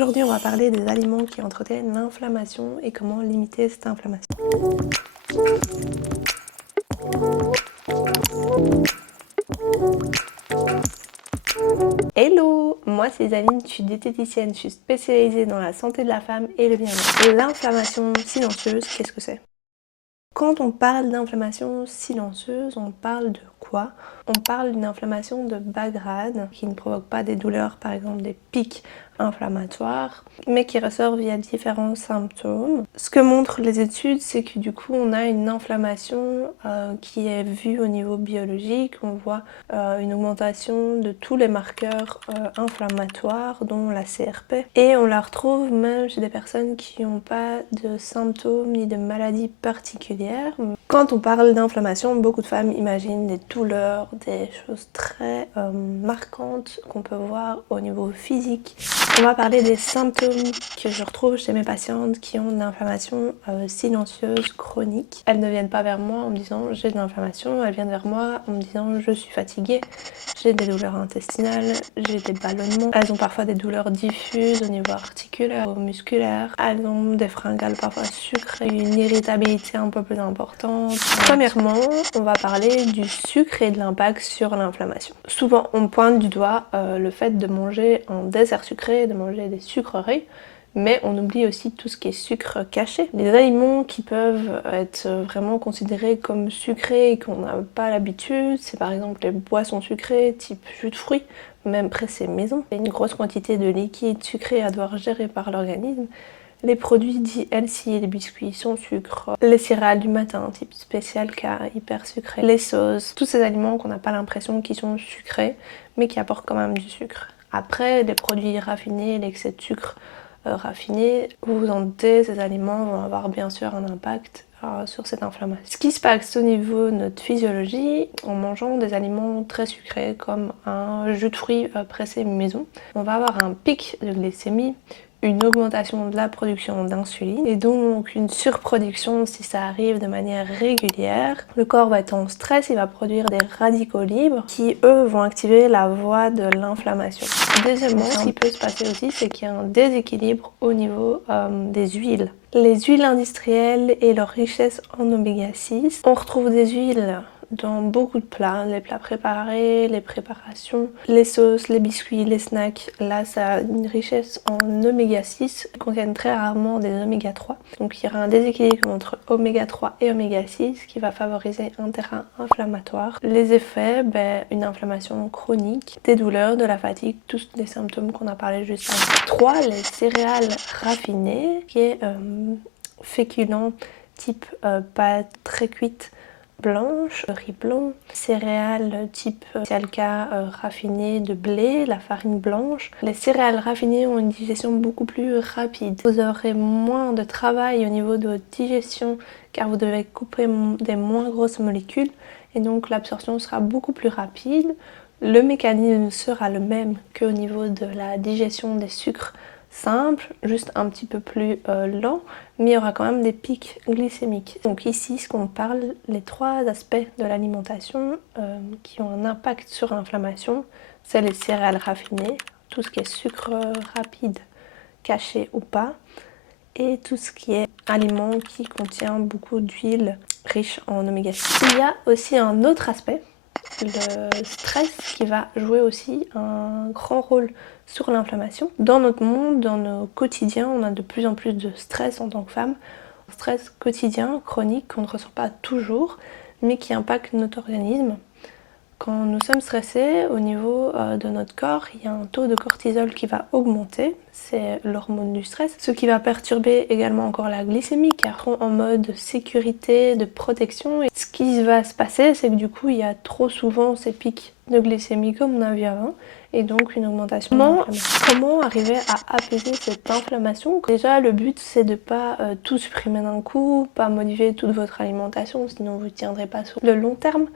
Aujourd'hui, on va parler des aliments qui entretiennent l'inflammation et comment limiter cette inflammation. Hello, moi c'est Zaline, je suis diététicienne, je suis spécialisée dans la santé de la femme et le bien-être. L'inflammation silencieuse, qu'est-ce que c'est? Quand on parle d'inflammation silencieuse, on parle de quoi? On parle d'une inflammation de bas grade qui ne provoque pas des douleurs, par exemple des pics inflammatoires, mais qui ressort via différents symptômes. Ce que montrent les études, c'est que du coup on a une inflammation qui est vue au niveau biologique. On voit une augmentation de tous les marqueurs inflammatoires, dont la CRP, et on la retrouve même chez des personnes qui n'ont pas de symptômes ni de maladies particulières. Quand on parle d'inflammation, beaucoup de femmes imaginent des douleurs, des choses très marquantes qu'on peut voir au niveau physique. On va parler des symptômes que je retrouve chez mes patientes qui ont une inflammation silencieuse chronique. Elles ne viennent pas vers moi en me disant j'ai de l'inflammation, elles viennent vers moi en me disant je suis fatiguée, j'ai des douleurs intestinales, j'ai des ballonnements. Elles ont parfois des douleurs diffuses au niveau articulaire ou musculaire. Elles ont des fringales parfois sucrées, une irritabilité un peu plus importante. Premièrement, on va parler du sucre et de l'impact sur l'inflammation. Souvent, on pointe du doigt le fait de manger un dessert sucré, de manger des sucreries, mais on oublie aussi tout ce qui est sucre caché. Les aliments qui peuvent être vraiment considérés comme sucrés et qu'on n'a pas l'habitude, c'est par exemple les boissons sucrées type jus de fruits, même pressés maison. Il y a une grosse quantité de liquide sucré à devoir gérer par l'organisme. Les produits dits healthy, les biscuits sans sucre, les céréales du matin type spécial K, hyper sucré, les sauces, tous ces aliments qu'on n'a pas l'impression qu'ils sont sucrés, mais qui apportent quand même du sucre. Après, les produits raffinés, l'excès de sucre raffiné, vous vous en doutez, ces aliments vont avoir bien sûr un impact sur cette inflammation. Ce qui se passe au niveau de notre physiologie, en mangeant des aliments très sucrés comme un jus de fruits pressé maison, on va avoir un pic de glycémie, une augmentation de la production d'insuline et donc une surproduction si ça arrive de manière régulière. Le corps va être en stress, il va produire des radicaux libres qui eux vont activer la voie de l'inflammation. Deuxièmement, ce qui peut se passer aussi, c'est qu'il y a un déséquilibre au niveau des huiles. Les huiles industrielles et leur richesse en oméga 6, on retrouve des huiles dans beaucoup de plats, les plats préparés, les préparations, les sauces, les biscuits, les snacks. Là, ça a une richesse en oméga 6, qui contiennent très rarement des oméga 3. Donc il y aura un déséquilibre entre oméga 3 et oméga 6 qui va favoriser un terrain inflammatoire. Les effets, une inflammation chronique, des douleurs, de la fatigue, tous les symptômes qu'on a parlé juste avant. 3. Les céréales raffinées, qui est féculent type pâte très cuite, blanche, riz blanc, céréales type cialca raffiné de blé, la farine blanche. Les céréales raffinées ont une digestion beaucoup plus rapide. Vous aurez moins de travail au niveau de votre digestion car vous devez couper des moins grosses molécules et donc l'absorption sera beaucoup plus rapide. Le mécanisme sera le même qu'au niveau de la digestion des sucres simple, juste un petit peu plus lent, mais il y aura quand même des pics glycémiques. Donc ici, ce qu'on parle, les 3 aspects de l'alimentation qui ont un impact sur l'inflammation, c'est les céréales raffinées, tout ce qui est sucre rapide, caché ou pas, et tout ce qui est aliment qui contient beaucoup d'huile riche en oméga 6. Il y a aussi un autre aspect, le stress, qui va jouer aussi un grand rôle sur l'inflammation. Dans notre monde, dans nos quotidiens, on a de plus en plus de stress en tant que femme. Un stress quotidien, chronique, qu'on ne ressent pas toujours, mais qui impacte notre organisme. Quand nous sommes stressés, au niveau de notre corps, il y a un taux de cortisol qui va augmenter, c'est l'hormone du stress, ce qui va perturber également encore la glycémie, car on est en mode sécurité, de protection. Et ce qui va se passer, c'est que du coup, il y a trop souvent ces pics de glycémie comme on a vu avant, et donc une augmentation de l'inflammation. Comment arriver à apaiser cette inflammation? Déjà, le but, c'est de ne pas tout supprimer d'un coup, pas modifier toute votre alimentation, sinon vous ne tiendrez pas sur le long terme,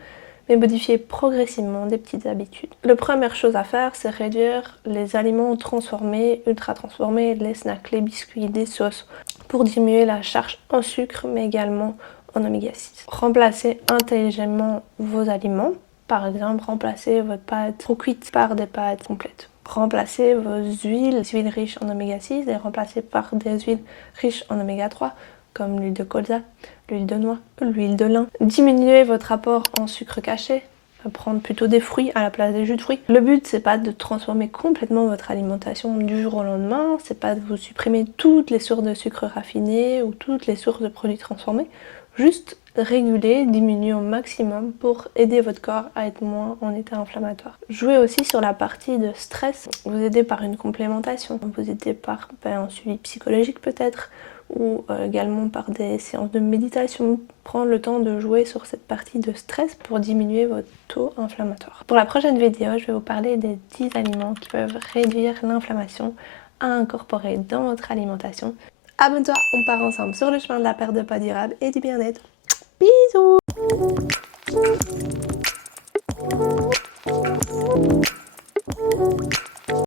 mais modifier progressivement des petites habitudes. La première chose à faire, c'est réduire les aliments transformés, ultra transformés, les snacks, les biscuits, les sauces, pour diminuer la charge en sucre, mais également en oméga 6. Remplacez intelligemment vos aliments. Par exemple, remplacez votre pâte trop cuite par des pâtes complètes. remplacer vos huiles riches en oméga 6 et remplacer par des huiles riches en oméga 3 comme l'huile de colza, l'huile de noix, l'huile de lin. Diminuer votre apport en sucre caché, prendre plutôt des fruits à la place des jus de fruits. Le but c'est pas de transformer complètement votre alimentation du jour au lendemain, c'est pas de vous supprimer toutes les sources de sucre raffiné ou toutes les sources de produits transformés, juste réguler, diminuer au maximum pour aider votre corps à être moins en état inflammatoire. Jouez aussi sur la partie de stress, vous aider par une complémentation, vous aider par un suivi psychologique peut-être, ou également par des séances de méditation. Prendre le temps de jouer sur cette partie de stress pour diminuer votre taux inflammatoire. Pour la prochaine vidéo, je vais vous parler des 10 aliments qui peuvent réduire l'inflammation à incorporer dans votre alimentation. Abonne-toi, on part ensemble sur le chemin de la perte de poids durable et du bien-être. Bisous!